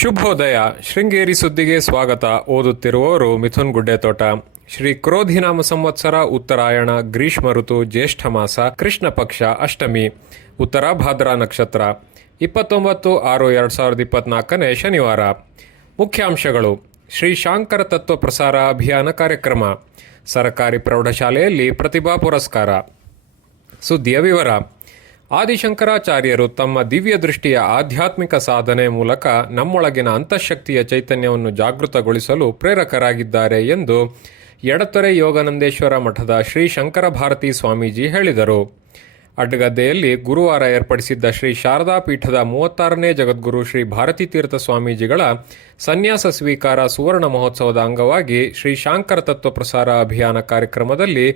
ಶುಭೋದಯ. ಶೃಂಗೇರಿ ಸುದ್ದಿಗೆ ಸ್ವಾಗತ. ಓದುತ್ತಿರುವವರು ಮಿಥುನ್ ಗುಡ್ಡೆತೋಟ. ಶ್ರೀ ಕ್ರೋಧಿನಾಮ ಸಂವತ್ಸರ, ಉತ್ತರಾಯಣ, ಗ್ರೀಷ್ಮ ಋತು, ಜ್ಯೇಷ್ಠ ಮಾಸ, ಕೃಷ್ಣ ಪಕ್ಷ, ಅಷ್ಟಮಿ, ಉತ್ತರ ಭಾದ್ರಾ ನಕ್ಷತ್ರ, 29/6/2024 ಶನಿವಾರ. ಮುಖ್ಯಾಂಶಗಳು: ಶ್ರೀ ಶಾಂಕರ ತತ್ವ ಪ್ರಸಾರ ಅಭಿಯಾನ ಕಾರ್ಯಕ್ರಮ, ಸರಕಾರಿ ಪ್ರೌಢಶಾಲೆಯಲ್ಲಿ ಪ್ರತಿಭಾ ಪುರಸ್ಕಾರ. ಸುದ್ದಿಯ ವಿವರ. ಆದಿಶಂಕರಾಚಾರ್ಯರು ತಮ್ಮ ದಿವ್ಯ ದೃಷ್ಟಿಯ ಆಧ್ಯಾತ್ಮಿಕ ಸಾಧನೆ ಮೂಲಕ ನಮ್ಮೊಳಗಿನ ಅಂತಃಶಕ್ತಿಯ ಚೈತನ್ಯವನ್ನು ಜಾಗೃತಗೊಳಿಸಲು ಪ್ರೇರಕರಾಗಿದ್ದಾರೆ ಎಂದು ಎಡತೊರೆ ಯೋಗಾನಂದೇಶ್ವರ ಮಠದ ಶ್ರೀ ಶಂಕರ ಭಾರತಿ ಸ್ವಾಮೀಜಿ ಹೇಳಿದರು. ಅಡ್ಡಗದ್ದೆಯಲ್ಲಿ ಗುರುವಾರ ಏರ್ಪಡಿಸಿದ್ದ ಶ್ರೀ ಶಾರದಾ ಪೀಠದ 36ನೇ ಜಗದ್ಗುರು ಶ್ರೀ ಭಾರತೀ ತೀರ್ಥ ಸ್ವಾಮೀಜಿಗಳ ಸನ್ಯಾಸ ಸ್ವೀಕಾರ ಸುವರ್ಣ ಮಹೋತ್ಸವದ ಅಂಗವಾಗಿ ಶ್ರೀ ಶಾಂಕರ ತತ್ವ ಪ್ರಸಾರ ಅಭಿಯಾನ ಕಾರ್ಯಕ್ರಮದಲ್ಲಿ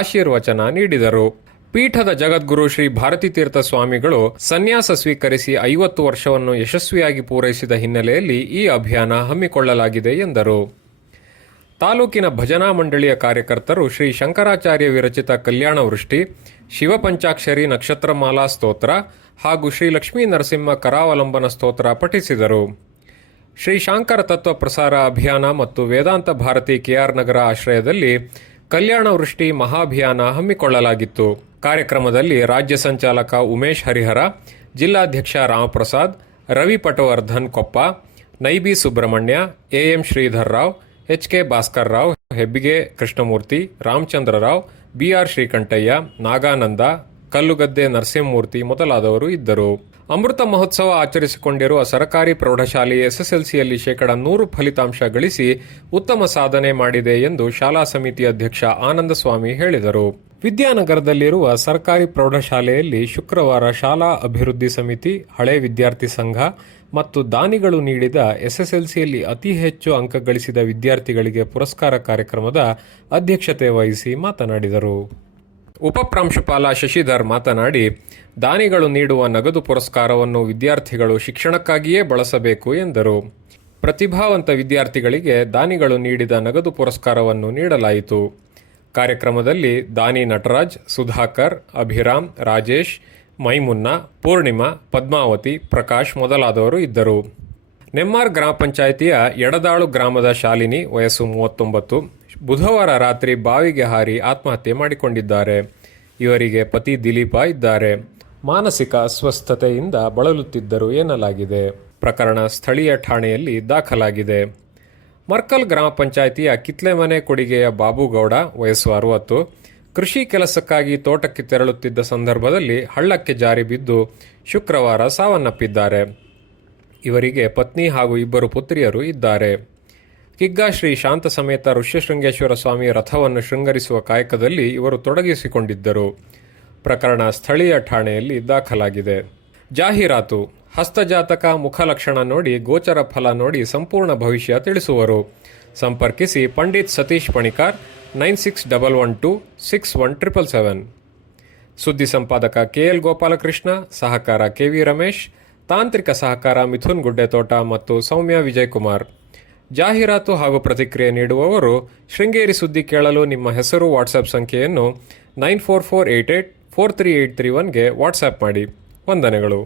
ಆಶೀರ್ವಚನ ನೀಡಿದರು. ಪೀಠದ ಜಗದ್ಗುರು ಶ್ರೀ ಭಾರತೀ ತೀರ್ಥ ಸ್ವಾಮಿಗಳು ಸನ್ಯಾಸ ಸ್ವೀಕರಿಸಿ 50 ವರ್ಷವನ್ನು ಯಶಸ್ವಿಯಾಗಿ ಪೂರೈಸಿದ ಹಿನ್ನೆಲೆಯಲ್ಲಿ ಈ ಅಭಿಯಾನ ಹಮ್ಮಿಕೊಳ್ಳಲಾಗಿದೆ ಎಂದರು. ತಾಲೂಕಿನ ಭಜನಾ ಮಂಡಳಿಯ ಕಾರ್ಯಕರ್ತರು ಶ್ರೀ ಶಂಕರಾಚಾರ್ಯ ವಿರಚಿತ ಕಲ್ಯಾಣ ವೃಷ್ಟಿ, ಶಿವಪಂಚಾಕ್ಷರಿ ನಕ್ಷತ್ರಮಾಲಾ ಸ್ತೋತ್ರ ಹಾಗೂ ಶ್ರೀ ಲಕ್ಷ್ಮೀ ನರಸಿಂಹ ಕರಾವಲಂಬನ ಸ್ತೋತ್ರ ಪಠಿಸಿದರು. ಶ್ರೀ ಶಾಂಕರ ತತ್ವ ಪ್ರಸಾರ ಅಭಿಯಾನ ಮತ್ತು ವೇದಾಂತ ಭಾರತಿ ಕೆಆರ್ ನಗರ ಆಶ್ರಯದಲ್ಲಿ ಕಲ್ಯಾಣ ವೃಷ್ಟಿ ಮಹಾಭಿಯಾನ ಹಮ್ಮಿಕೊಳ್ಳಲಾಗಿತ್ತು. ಕಾರ್ಯಕ್ರಮದಲ್ಲಿ ರಾಜ್ಯ ಸಂಚಾಲಕ ಉಮೇಶ್ ಹರಿಹರ, ಜಿಲ್ಲಾಧ್ಯಕ್ಷ ರಾಮಪ್ರಸಾದ್, ರವಿ ಪಟವರ್ಧನ್ ಕೊಪ್ಪ, ನೈಬಿ Subrahmanya, A M Sridhar Rao, H K Bhaskar Rao, Hebbige Krishnamurthy, Ramachandra Rao, B R Srikantaiah, Nagananda, Kallugadde Narasimhamurthy ಮೊದಲಾದವರು ಇದ್ದರು. ಅಮೃತ ಮಹೋತ್ಸವ ಆಚರಿಸಿಕೊಂಡಿರುವ ಸರಕಾರಿ ಪ್ರೌಢಶಾಲೆ ಎಸ್ಎಸ್ಎಲ್ಸಿಯಲ್ಲಿ 100% ಫಲಿತಾಂಶ ಗಳಿಸಿ ಉತ್ತಮ ಸಾಧನೆ ಮಾಡಿದೆ ಎಂದು ಶಾಲಾ ಸಮಿತಿ ಅಧ್ಯಕ್ಷ ಆನಂದಸ್ವಾಮಿ ಹೇಳಿದರು. ವಿದ್ಯಾನಗರದಲ್ಲಿರುವ ಸರ್ಕಾರಿ ಪ್ರೌಢಶಾಲೆಯಲ್ಲಿ ಶುಕ್ರವಾರ ಶಾಲಾ ಅಭಿವೃದ್ಧಿ ಸಮಿತಿ, ಹಳೆ ವಿದ್ಯಾರ್ಥಿ ಸಂಘ ಮತ್ತು ದಾನಿಗಳು ನೀಡಿದ ಎಸ್ಎಸ್ಎಲ್ಸಿಯಲ್ಲಿ ಅತಿ ಹೆಚ್ಚು ಅಂಕ ಗಳಿಸಿದ ವಿದ್ಯಾರ್ಥಿಗಳಿಗೆ ಪುರಸ್ಕಾರ ಕಾರ್ಯಕ್ರಮದ ಅಧ್ಯಕ್ಷತೆ ವಹಿಸಿ ಮಾತನಾಡಿದರು. ಉಪಪ್ರಾಂಶುಪಾಲ ಶಶಿಧರ್ ಮಾತನಾಡಿ, ದಾನಿಗಳು ನೀಡುವ ನಗದು ಪುರಸ್ಕಾರವನ್ನು ವಿದ್ಯಾರ್ಥಿಗಳು ಶಿಕ್ಷಣಕ್ಕಾಗಿಯೇ ಬಳಸಬೇಕು ಎಂದರು. ಪ್ರತಿಭಾವಂತ ವಿದ್ಯಾರ್ಥಿಗಳಿಗೆ ದಾನಿಗಳು ನೀಡಿದ ನಗದು ಪುರಸ್ಕಾರವನ್ನು ನೀಡಲಾಯಿತು. ಕಾರ್ಯಕ್ರಮದಲ್ಲಿ ದಾನಿ ನಟರಾಜ್, ಸುಧಾಕರ್, ಅಭಿರಾಮ್, ರಾಜೇಶ್, ಮೈಮುನ್ನಾ, ಪೂರ್ಣಿಮಾ, ಪದ್ಮಾವತಿ, ಪ್ರಕಾಶ್ ಮೊದಲಾದವರು ಇದ್ದರು. ನೆಮ್ಮಾರ್ ಗ್ರಾಮ ಪಂಚಾಯಿತಿಯ ಎಡದಾಳು ಗ್ರಾಮದ ಶಾಲಿನಿ, ವಯಸ್ಸು 39, ಬುಧವಾರ ರಾತ್ರಿ ಬಾವಿಗೆ ಹಾರಿ ಆತ್ಮಹತ್ಯೆ ಮಾಡಿಕೊಂಡಿದ್ದಾರೆ. ಇವರಿಗೆ ಪತಿ ದಿಲೀಪ ಇದ್ದಾರೆ. ಮಾನಸಿಕ ಅಸ್ವಸ್ಥತೆಯಿಂದ ಬಳಲುತ್ತಿದ್ದರು ಎನ್ನಲಾಗಿದೆ. ಪ್ರಕರಣ ಸ್ಥಳೀಯ ಠಾಣೆಯಲ್ಲಿ ದಾಖಲಾಗಿದೆ. ಮರ್ಕಲ್ ಗ್ರಾಮ ಪಂಚಾಯಿತಿಯ ಕಿತ್ಲೆಮನೆ ಕೊಡಿಗೆಯ ಬಾಬುಗೌಡ, ವಯಸ್ಸು 60, ಕೃಷಿ ಕೆಲಸಕ್ಕಾಗಿ ತೋಟಕ್ಕೆ ತೆರಳುತ್ತಿದ್ದ ಸಂದರ್ಭದಲ್ಲಿ ಹಳ್ಳಕ್ಕೆ ಜಾರಿ ಬಿದ್ದು ಶುಕ್ರವಾರ ಸಾವನ್ನಪ್ಪಿದ್ದಾರೆ. ಇವರಿಗೆ ಪತ್ನಿ ಹಾಗೂ 2 ಪುತ್ರಿಯರು ಇದ್ದಾರೆ. ಕಿಗ್ಗಾ ಶ್ರೀ ಶಾಂತ ಸಮೇತ ಋಷ್ಯಶೃಂಗೇಶ್ವರ ಸ್ವಾಮಿ ರಥವನ್ನು ಶೃಂಗರಿಸುವ ಕಾಯಕದಲ್ಲಿ ಇವರು ತೊಡಗಿಸಿಕೊಂಡಿದ್ದರು. ಪ್ರಕರಣ ಸ್ಥಳೀಯ ಠಾಣೆಯಲ್ಲಿ ದಾಖಲಾಗಿದೆ. ಜಾಹೀರಾತು: ಹಸ್ತಜಾತಕ, ಮುಖಲಕ್ಷಣ ನೋಡಿ, ಗೋಚರ ಫಲ ನೋಡಿ ಸಂಪೂರ್ಣ ಭವಿಷ್ಯ ತಿಳಿಸುವರು. ಸಂಪರ್ಕಿಸಿ ಪಂಡಿತ್ ಸತೀಶ್ ಪಣಿಕಾರ್, 9611261777. ಸುದ್ದಿ ಸಂಪಾದಕ ಕೆಎಲ್ ಗೋಪಾಲಕೃಷ್ಣ, ಸಹಕಾರ ಕೆವಿ ರಮೇಶ್, ತಾಂತ್ರಿಕ ಸಹಕಾರ ಮಿಥುನ್ ಗುಡ್ಡೆತೋಟ ಮತ್ತು ಸೌಮ್ಯ ವಿಜಯಕುಮಾರ್. ಜಾಹೀರಾತು ಹಾಗೂ ಪ್ರತಿಕ್ರಿಯೆ ನೀಡುವವರು ಶೃಂಗೇರಿ ಸುದ್ದಿ ಕೇಳಲು ನಿಮ್ಮ ಹೆಸರು, ವಾಟ್ಸ್ಆಪ್ ಸಂಖ್ಯೆಯನ್ನು 9448843831ಗೆ ವಾಟ್ಸ್ಆಪ್ ಮಾಡಿ. ವಂದನೆಗಳು.